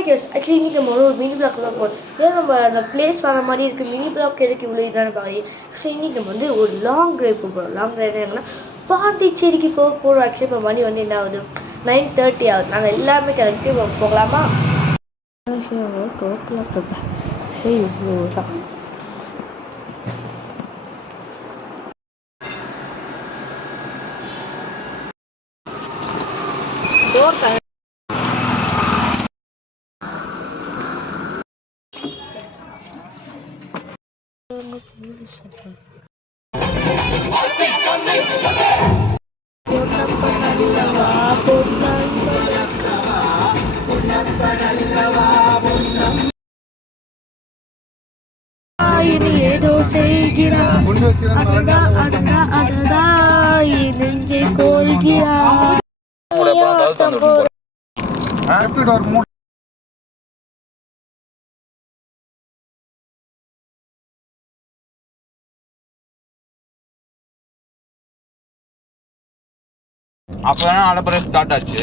Actually இன்றைக்கி நம்ம ஒரு மினி பிளாக் தான் போகிறோம். ஏன்னா நம்ம அந்த பிளேஸ் வர மாதிரி இருக்குது, மினி பிளாக் எதுக்கு இவ்வளோ இதான பாருங்க. ஸோ இன்றைக்கி நம்ம வந்து ஒரு லாங் ட்ரைவ் போகிறோம். லாங் ட்ரைவ் என்னன்னா பாண்டிச்சேரிக்கு போகிறோம். ஆக்சுவலி இப்போ மணி வந்து என்ன ஆகுது, 9:30 ஆகுது. நாங்கள் எல்லாமே கிளம்பி போகலாமா? ஏதோ செய்கிறார் நெஞ்சை கோல்கிறார். அப்பதான் அலப்பறை ஸ்டார்ட் ஆச்சு.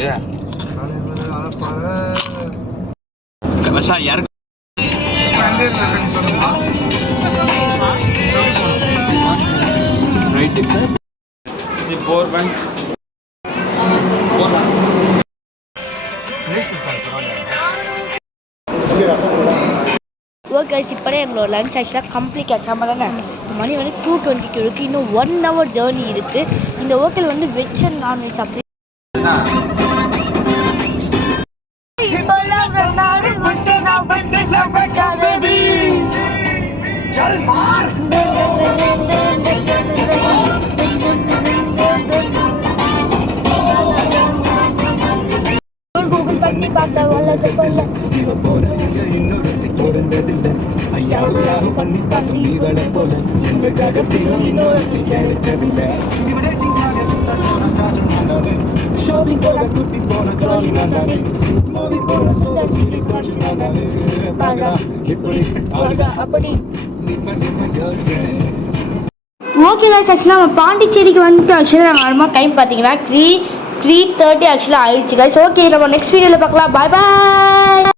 ஓகே, இப்போ எங்களோட லஞ்ச் ஆக்சுவலாக கம்ப்ளீட் ஆச்சாம தானே. மணி வந்து 2:22 இருக்குது. இன்னும் 1 hour ஜேர்னி இருக்குது. இந்த ஓகேல வந்து வெஜ் அண்ட் நான்வெஜ் அப்படி கூகுள் பண்ணி பார்த்தா வல்லது கொள்ள ஓகே guys, ஆக்சுவலாக நம்ம பாண்டிச்சேரிக்கு வந்துட்டு ஆக்சுவலாக நாங்கள் அருமா டைம் பார்த்தீங்கன்னா 3:30 ஆக்சுவலாக ஆயிடுச்சு guys. ஓகே, நம்ம நெக்ஸ்ட் வீடியோவில் பார்க்கலாம். பாய் பாய்.